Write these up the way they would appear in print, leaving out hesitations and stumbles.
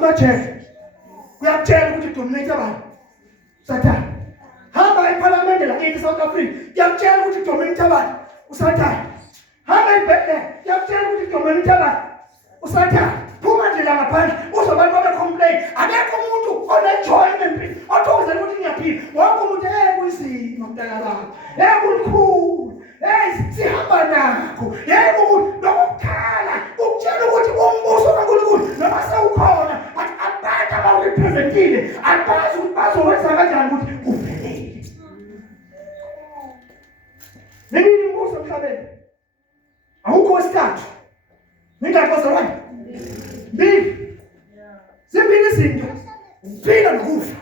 amajele uyakutshela ukuthi dominate abantu Satan hamba eParliament lakithi South Africa yakutshela ukuthi dominate abantu uSathane hamba eBethlehem yakutshela ukuthi dominate abantu uSathane phuma nje la ngaphandle uzobantu babe-complain akekho umuntu one-enjoyment othokozela ukuthi ngiyaphila wonke umuntu kuyizima mntana baba kulikhulu sihamba nakho nokukhala ukutshela ukuthi umbuso kaNkulunkulu noma sewukhona but abantu abawurepresentile abazi ukuthi bazowenza kanjani ukuthi uvelele nini umbuso emhlabeni awukho wesithathu ningaqozolwana mbili zimbili izinto ukuphila nokufa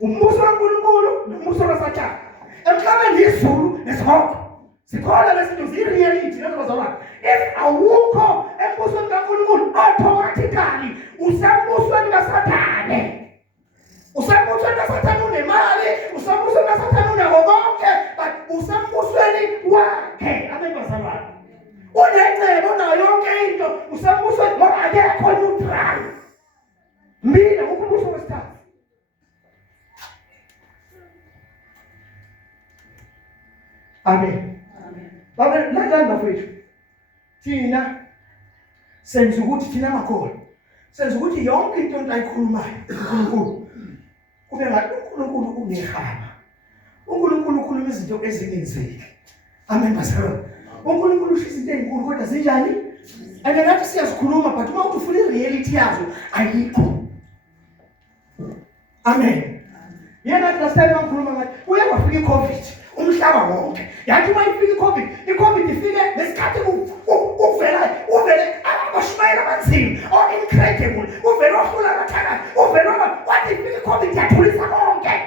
umbuso kaNkulunkulu nombuso kaSathane emhlabeni izulu nesihoko sikhona lezinto ziyi-reality nezibazalwane if awukho embusweni kaNkulunkulu automatically usembusweni kaSathane unemali usembusweni kaSathane unako konke but usembusweni wakhe abezalwane unengcebo unayo yonke into usembusweni ngoba akekho neutral mina umbuso wesithathu amen lalani bafethu thina senza ukuthi thina makhola senza ukuthi yonke into ayikhulumayo uNkulunkulu kube ngathi uNkulunkulu unehaba uNkulunkulu ukhuluma izinto ezingenzeki amen bazalwane uNkulunkulu usho izinto ezinkulu kodwa zinjani nathi siyazikhuluma but uma uthi ufuna i-reality yazo ayikho amen yena last time ngikhuluma ngathi uye kwafika i-COVID umhlaba wonke yathi uma ifika i-COVID ifike lesikhathi uvele abashumayela abanzima incredible uvele wahlula abathakathi uvele wathi ifika i-COVID yathulisa konke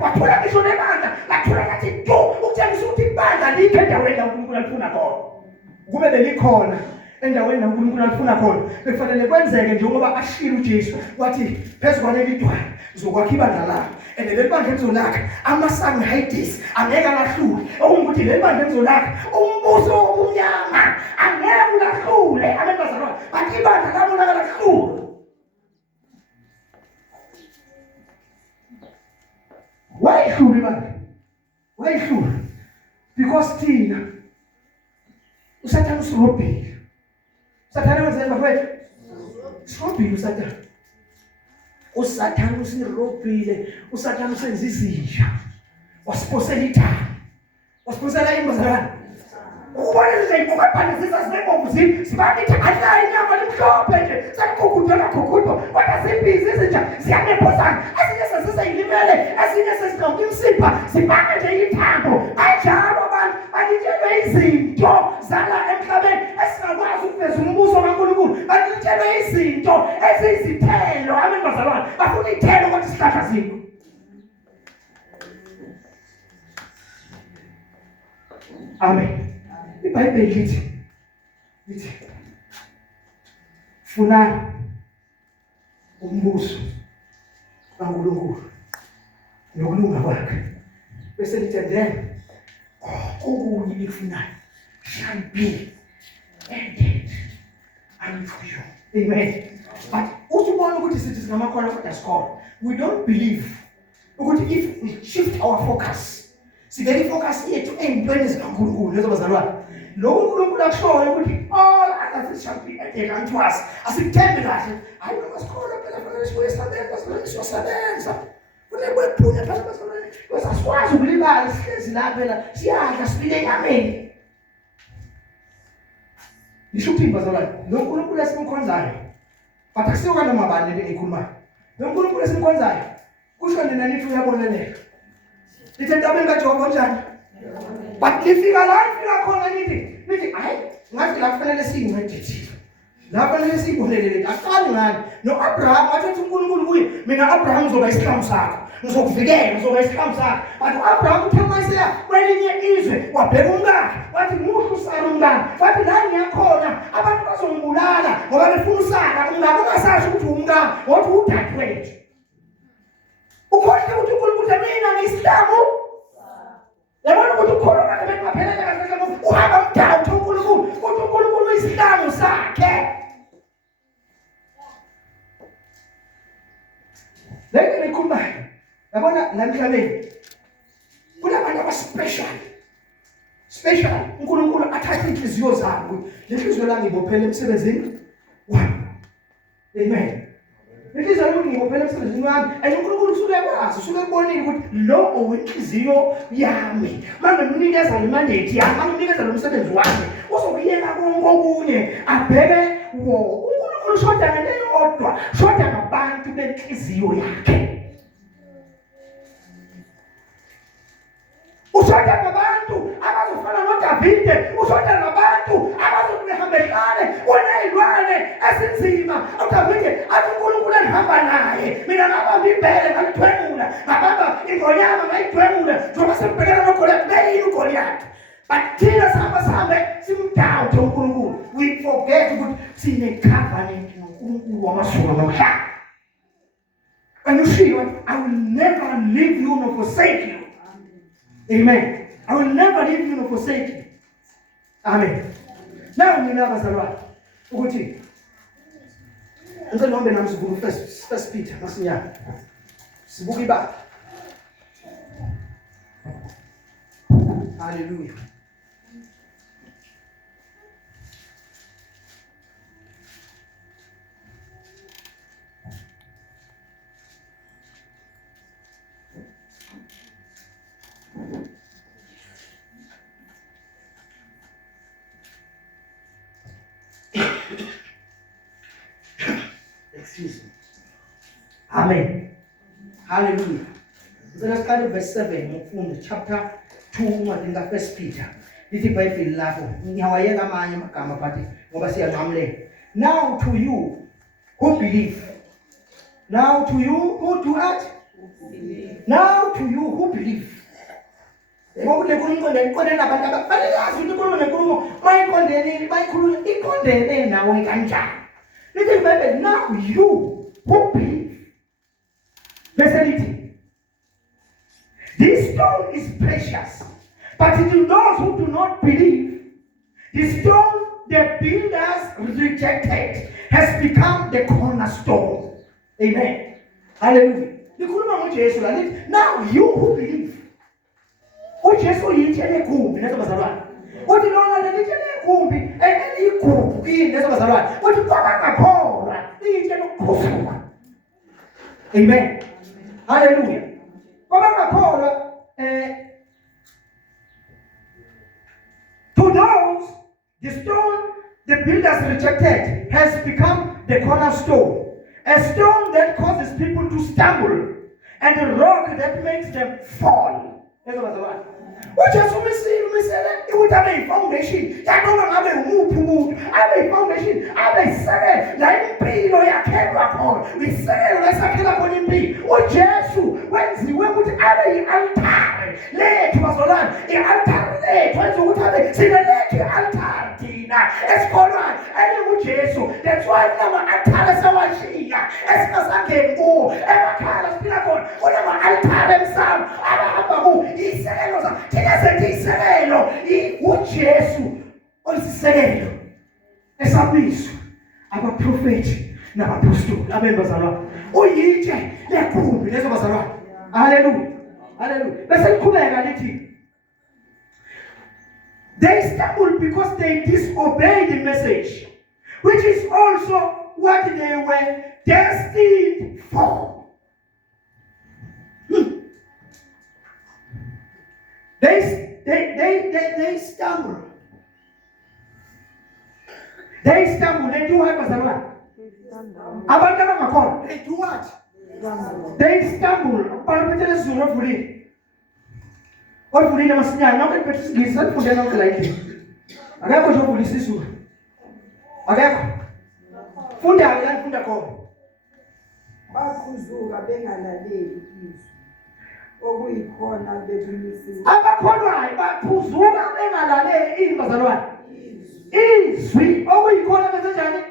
wathula ngisho nebandla lathula ngathi ukutshengisa ukuthi ibandla likho endaweni la uNkulunkulu alifuna khona kube belikhona endaweni la uNkulunkulu alifuna khona bekufanele kwenzeke njengoba ashilo uJesu wathi phezu kwaleli dwala uzokwakha ibandla lakho leli bandla lizolakha amasango Hades angeke alahlule ukuthi leli bandla lizolakha umbuso wobumnyama angeke ulahlule abantazalwane bathi ibandla labo lakalahlule wayihlule ibandla wayihlule because thina uSathane usirobhile uSathane wenze bafethu usirobhile uSathane usirobhile uSathane usenza izinja wasiphosela ithanga wasiphosela imbazalwane ubona nje ukubhana sisasibomvu sibakithi ahlayi inyama limhlophe nje sakukudala khokudwa kodwa sibhizi izinja ziyanephosana ezinye sesiyilimele ezinye sesiqonke imsipha sibanga nje ithambo kanjalo abantu banitshelwe izinto zala emhlabeni esingakwazi ukuveza umbuso kaNkulunkulu banitshelwe izinto eziyizithelo abantazalwane bafuna ithelo kodwa isihlahla zikho amen iBhayibheli lithi funani umbuso kaNkulunkulu nokulunga kwakhe bese lithandene okunye ikufunayo shall be added unto you amen but usubona ukuthi sithi singamakhono kodwa sikholwa we don't believe ukuthi if we shift our focus sivele ifocus yethu ey'ntweni zikaNkulunkulu lezo bazalwane lokhu uNkulunkulu akushoyo ukuthi all other things shall be added unto us asikuthembe kahle hayi noma sikholwa phela fanele siyosebenza funeka kwephunye phela bazalwane asikwazi ukulibala sihlezi la phela siyadla sibile enyameni nisho ukuthi bazalwane lo uNkulunkulu esimkhonzayo but akusiyo kanoma bani le engikhulumayo lo uNkulunkulu esimkhonzayo kusho nina nithi uyaboneleka lithi entabeni kaJehova njani but lifika la ifika khona nithi hayi ngathi la kufanele siyincedithile la kufanele siyibonelele aqali ngani no-Abraham wathi uNkulunkulu kuye mina Abraham ngizoba isihlangu sakho ngizokuvikela ngizoba isihlangu sakho but u-Abraham uthe mayeseya kwelinye izwe wabheka umkakhe wathi muhle uSara umkakhe wathi la ngiyakhona abantu bazongibulala ngoba befuna uSara umkakhe ungasasho ukuthi umkakhe wathi udadewethu ukhohle ukuthi uNkulunkulu mina ngiyisihlamu yabona ukuthi ukhona abantu bengaphelele kahle uhamba umdawu uNkulunkulu ukuthi uNkulunkulu uyisihlamu Yabona namhlanje kunabantu abaspecial. Special. uNkulunkulu athatha inhliziyo zabo. Lenhliziyo lami ibophele emsebenzini wami. Amen. Inhliziyo yami ibophele emsebenzini wami. uNkulunkulu usuke ekwazi, usuke ekubonile ukuthi lo owenhliziyo yami. Manje mnikeza imandate yami, mangikunikeza lo msebenzi wami. Uzokuyeka konke okunye abheke wo. uNkulunkulu shoda ngento eyodwa, shoda ngabantu benhliziyo yakhe. Ushoda ngabantu abazofana noDavide, ushoda ngabantu abazobehambelane kunezilwane ezinzima. uDavide athi uNkulunkulu engihamba naye, mina ngabamba ibhele ngalitwengula, ngabamba ingonyama ngayitwengula, njengoba sembhekana noGoliath, beyini uGoliath. But thina sihambe simdawuthe uNkulunkulu. We forget ukuthi sine-covenant noNkulunkulu wamazulu nomhlaba. And you see, I will never leave you nor forsake you. Amen. I will never leave you nor forsake you. Amen. Now we never survive. Ukuthi ngicela ngombe nami sibuke first Peter masinya. Sibuke ibaba. Hallelujah. Excuse me. Amen. Hallelujah. Let's start with verse 7 of chapter 2 in the first Peter. Lithi iBhayibheli lapho ngiyawayeka amanye amagama phathi ngoba siyanqamulela. Now to you who believe. Now to you who do what? Now to you who believe. Ngoba lekundeni nabantu abafanele yazi inkulumo nenkulumo bayikhuluma ikondene nawe kanjani. Lithi iBhayibheli now you who believe. Verse this stone is precious, but to those who do not believe, the stone the builders rejected has become the cornerstone. Amen. Hallelujah. Now you who believe. uJesu yitshele kumbi nezabazalwane. Uthi lona lelitshele kumbi elikhuphi nezabazalwane. Uthi kwabangaphola liyitshele ukukhosuka. Amen. Hallelujah. Kwabangaphola to those the stone the builders rejected has become the cornerstone, a stone that causes people to stumble and a rock that makes them fall. uJesu umisele ukuthi abe foundation yanoma ngabe umuphi umuntu abe foundation abe sekele la impilo yakhelwa khona isekelo lesakhela khona impilo. uJesu wenziwe ukuthi abe yi-altare lethu bazalwane. i-altare lethu wenziwe ukuthi abe sinelethu i-altare thina esikholwayo uJesu. That's why kunama-altare sewashiya esingasangeni kuwo emakhaya siphila khona. kunama-altare emsamo abahamba kuwo isekelo zakho. thina sethi isekelo uJesu olisisekelo esabizwa abaprofethi nabapostoli. Amen bazalwane. uyitshe lekhumbi lezo bazalwane. Hallelujah. Hallelujah. Bese liqhubeka lithi they stumbled because they disobeyed the message, which is also what they were destined for. They stumble. They stumble. They do what, bazalwane? Abantu abangakholwa. They do what? They stumble. Balaphethe lezulu ovulile. Ovulile masinyane. Nonke niphethe isingisi. Sanifundela nonke la endlini. Akekho nje ovulisa izulu. Akekho. Funda la nifunda khona. Bakhuzuka bengalaleli izwi. Okuyikhona bekumisiwe. Abakholwayo baphuzuka bengalaleli ini bazalwane. Izwi okuyikhona benzenjani?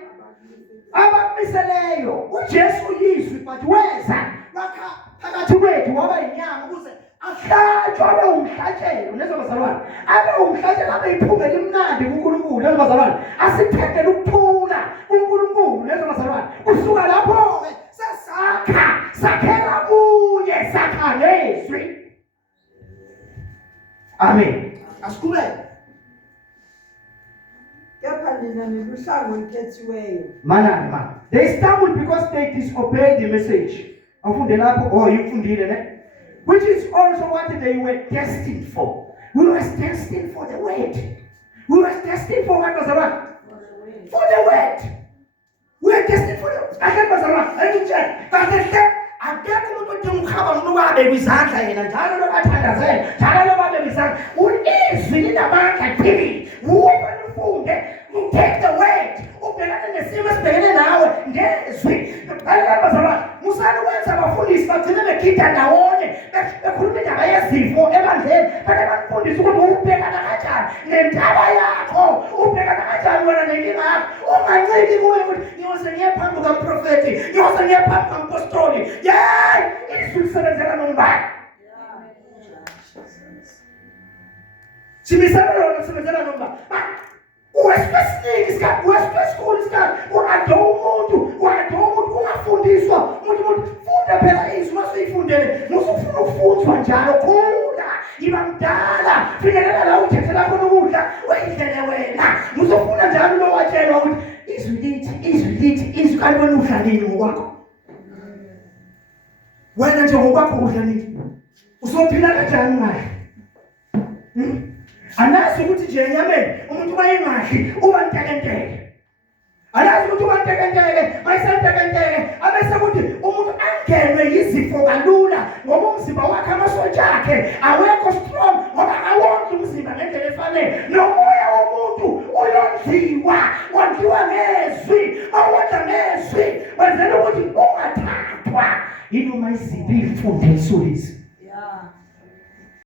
Abamiseleyo. uJesu yizwi but weza wakha phakathi kwethu waba inyama ukuze ahlatshwe abe umhlatshelo lezo bazalwane. Abe umhlatshelo abe iphunga elimnandi kuNkulunkulu lezo bazalwane. Asithekele ukuphula kuNkulunkulu lezo bazalwane. Kusuka lapho ke sesakha sakhela kuye sakha Amen. Asiqhubeke. Kepha nina niluhlangu olukhethiweyo. Man. They stumbled because they disobeyed the message. Afunde lapho yimfundile ne? Which is also what they were destined for. We were destined for the word. We were destined for what was the word? For the word. We were destined for the word. I can't was the word. I didn't check. But the step, akekho umuntu odinga mnuwabe kwizandla yena njalo lokathandazela njalo lobabe kwizandla ulizwi linamandla phili uwe ufunde take the word ubhekane nesimo esibhekene nawe ngezwi bazalwane musana wenza abafundisi bagcine begida ndawonye bekhuluma indaba yezifo ebandleni kanti abafundisi ukuthi ubhekana kanjani nendaba yakho ubhekana kanjani wena nenkinga yakho unganciki kuye ukuthi ngiyoze ngiye phambi kukamprofethi ngiyoze ngiye phambi kukampostoli izwi lisebenzela nombani simisana lona lisebenzela nombani ungafundiswa umuntu funda phela izwi masuyifundele musufuna ukufunzwa njalo khula iba mdala fikelela la uthethela khona ukudla uyidlele wena musufuna njalo lo watshelwa ukuthi izwi kalibona udlalini ngokwakho wena nje ngokwakho udlalini usophila kanjani ngayo anazi ukuthi nje enyameni umuntu wayengahle uba ntekenteke anazi ukuthi uba ntekenteke mayisentekenteke abese ukuthi umuntu angenwe yizifo kalula ngoba umzimba wakhe amasotsha akhe awekho strong ngoba awondli umzimba ngendlela efanele nomoya womuntu wondliwa ngezwi awondla ngezwi wenzela ukuthi ungathathwa yinoma iziphi imfundiso lezi